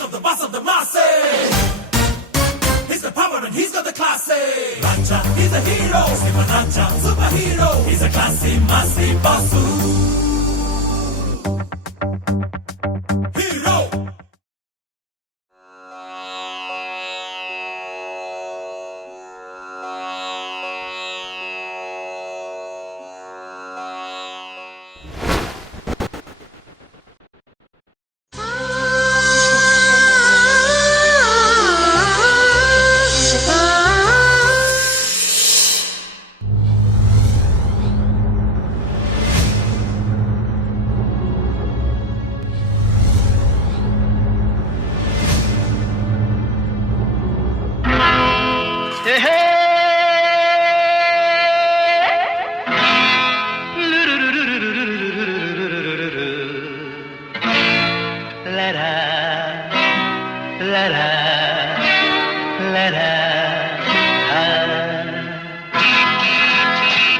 king of the boss of the masses. He's the power and he's got the classy. Raja, he's a hero. Sivananja, superhero. He's a classy, massy bossu. Hero.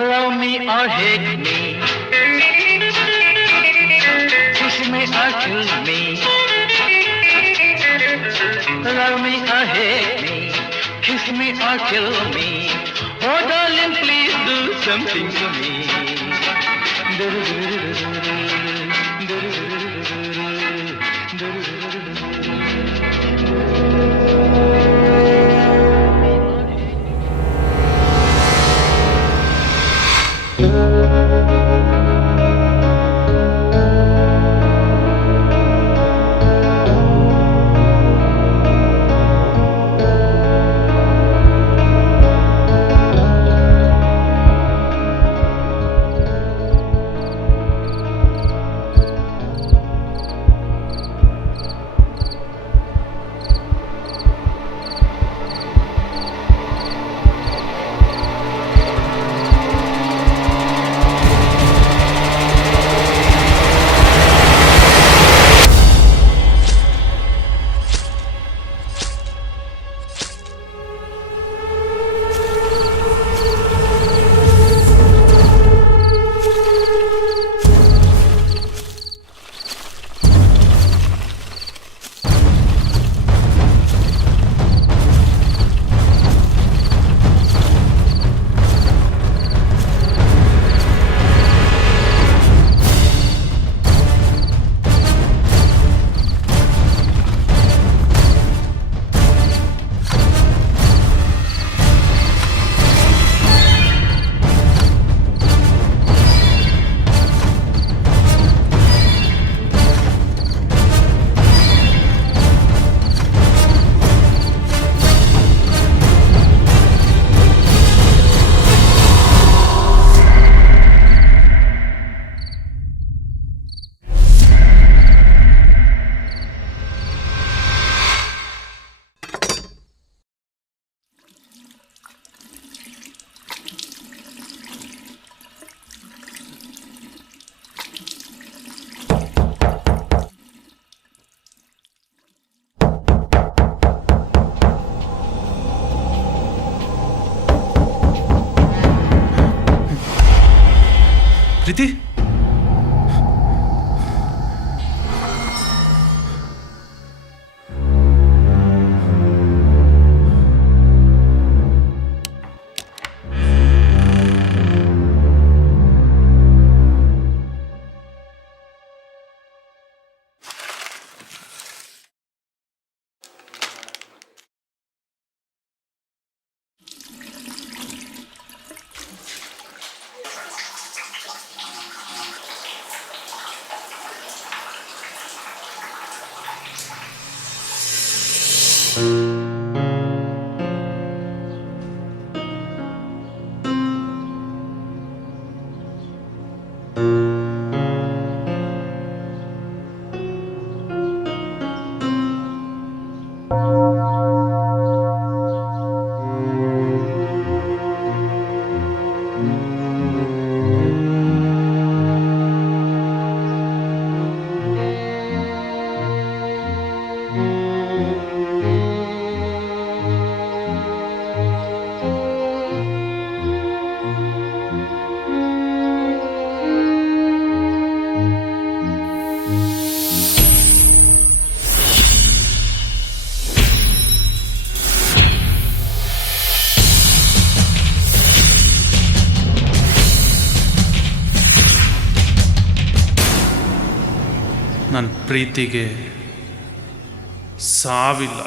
Love me or hate me, kiss me or kill me. Love me or hate me, kiss me or kill me. Oh darling, please do something to me. ಪ್ರೀತಿ, ಪ್ರೀತಿಗೆ ಸಾವಿಲ್ಲ.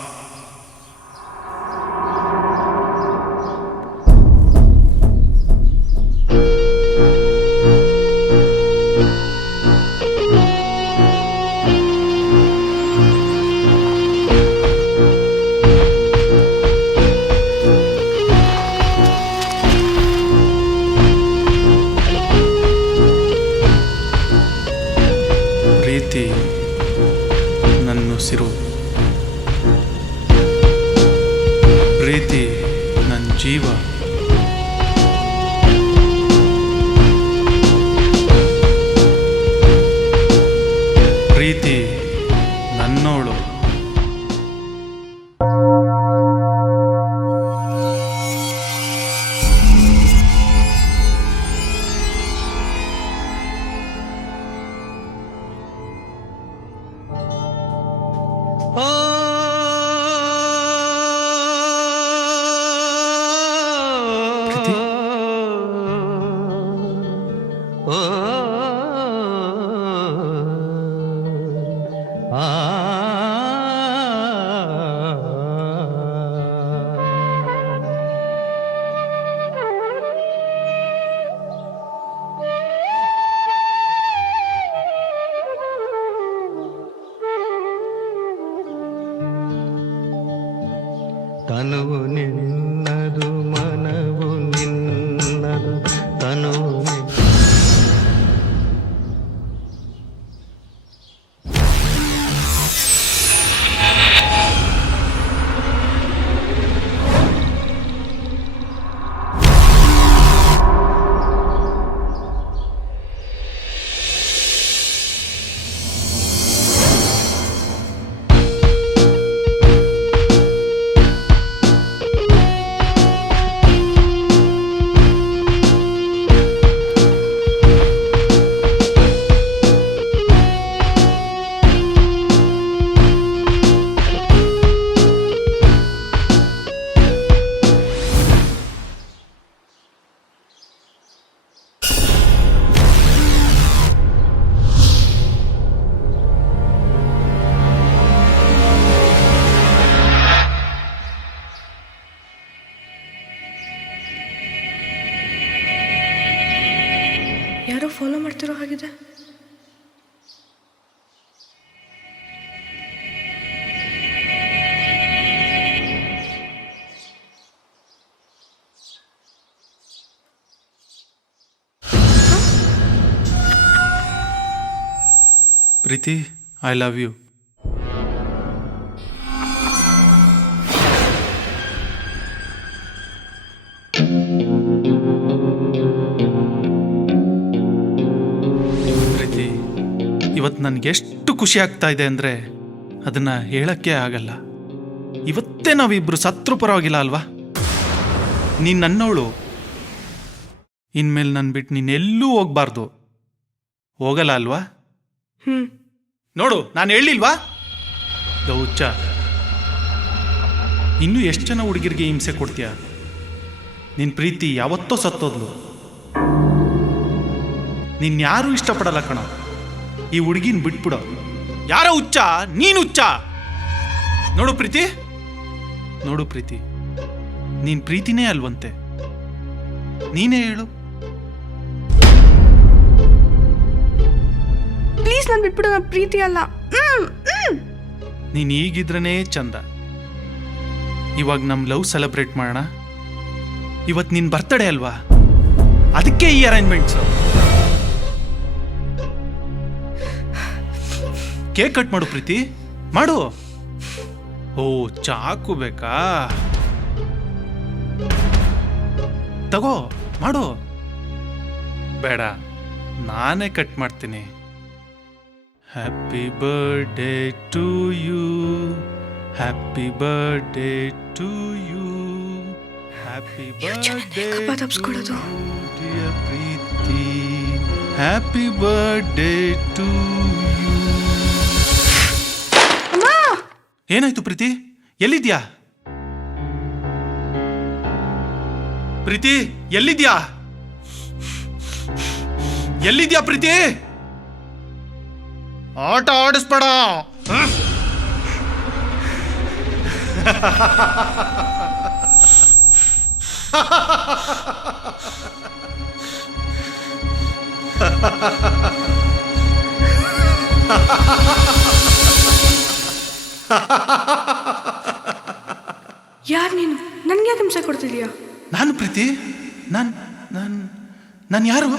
ಪ್ರೀತಿ ನನ್ನುಸಿರು, ಪ್ರೀತಿ ನನ್ನ ಜೀವ. ಪ್ರೀತಿ ನನ್ನೋಳು. ಪ್ರೀತಿ, ತನುವು ನಿನ್ನದು ಮನವು ನಿನ್ನದು ತನುವು ಯಾರೋ follow ಮಾಡ್ತಿರೋ ಹಾಗಿದೆ. ಪ್ರೀತಿ, I love you. ಪ್ರೀತಿ, ಇವತ್ತು ನನಗೆಷ್ಟು ಖುಷಿ ಆಗ್ತಾ ಇದೆ ಅಂದರೆ ಅದನ್ನು ಹೇಳೋಕ್ಕೆ ಆಗಲ್ಲ. ಇವತ್ತೇ ನಾವಿಬ್ಬರು ಸತ್ರು ಪರವಾಗಿಲ್ಲ ಅಲ್ವಾ? ನೀನು ನನ್ನವಳು. ಇನ್ಮೇಲೆ ನನ್ನ ಬಿಟ್ಟು ನೀನೆಲ್ಲೂ ಹೋಗ್ಬಾರ್ದು. ಹೋಗಲ್ಲ ಅಲ್ವಾ? ನೋಡು, ನಾನು ಹೇಳಿಲ್ವಾ? ಹುಚ್ಚ, ಇನ್ನೂ ಎಷ್ಟು ಜನ ಹುಡುಗಿರಿಗೆ ಹಿಂಸೆ ಕೊಡ್ತೀಯ? ನಿನ್ನ ಪ್ರೀತಿ ಯಾವತ್ತೋ ಸತ್ತೋದ್ಲು. ನಿನ್ಯಾರೂ ಇಷ್ಟಪಡಲ್ಲ ಕಣ. ಈ ಹುಡುಗಿನ ಬಿಟ್ಬಿಡೋ. ಯಾರ ಹುಚ್ಚ? ನೀನು ಹುಚ್ಚ. ನೋಡು ಪ್ರೀತಿ, ನೋಡು ಪ್ರೀತಿ, ನೀನ್ ಪ್ರೀತಿನೇ ಅಲ್ವಂತೆ. ನೀನೇ ಹೇಳು. ಪ್ಲೀಸ್ ನಾನು ಬಿಟ್ಬಿಡು, ನಾನು ಪ್ರೀತಿ ಅಲ್ಲ. ನೀನ್ ಈಗಿದ್ರನೇ ಚಂದ. ಇವಾಗ ನಮ್ ಲವ್ ಸೆಲೆಬ್ರೇಟ್ ಮಾಡೋಣ. ಇವತ್ತು ನಿನ್ ಬರ್ತಡೇ ಅಲ್ವಾ, ಅದಕ್ಕೆ ಈ ಅರೇಂಜ್ಮೆಂಟ್ಸ್. ಕೇಕ್ ಕಟ್ ಮಾಡು ಪ್ರೀತಿ, ಮಾಡು. ಓ, ಚಾಕು ಬೇಕಾ? ತಗೋ, ಮಾಡು. ಬೇಡ, ನಾನೇ ಕಟ್ ಮಾಡ್ತೀನಿ. Happy birthday to you, happy birthday to you, happy birthday dear Preethi, happy birthday to you. ಏನಾಯ್ತು ಪ್ರೀತಿ? ಎಲ್ಲಿದ್ಯಾ ಪ್ರೀತಿ? ಎಲ್ಲಿದ್ಯಾ? ಎಲ್ಲಿದ್ಯಾ ಪ್ರೀತಿ? ಆಟ ಆಡಿಸ್ಬೇಡ. ಯಾರು ನೀನು? ನನಗೆ ಯಾಕೆ ಹಿಂಸೆ ಕೊಡ್ತಿದೀಯಾ? ನಾನು ಪ್ರೀತಿ, ನಾನು ಯಾರು?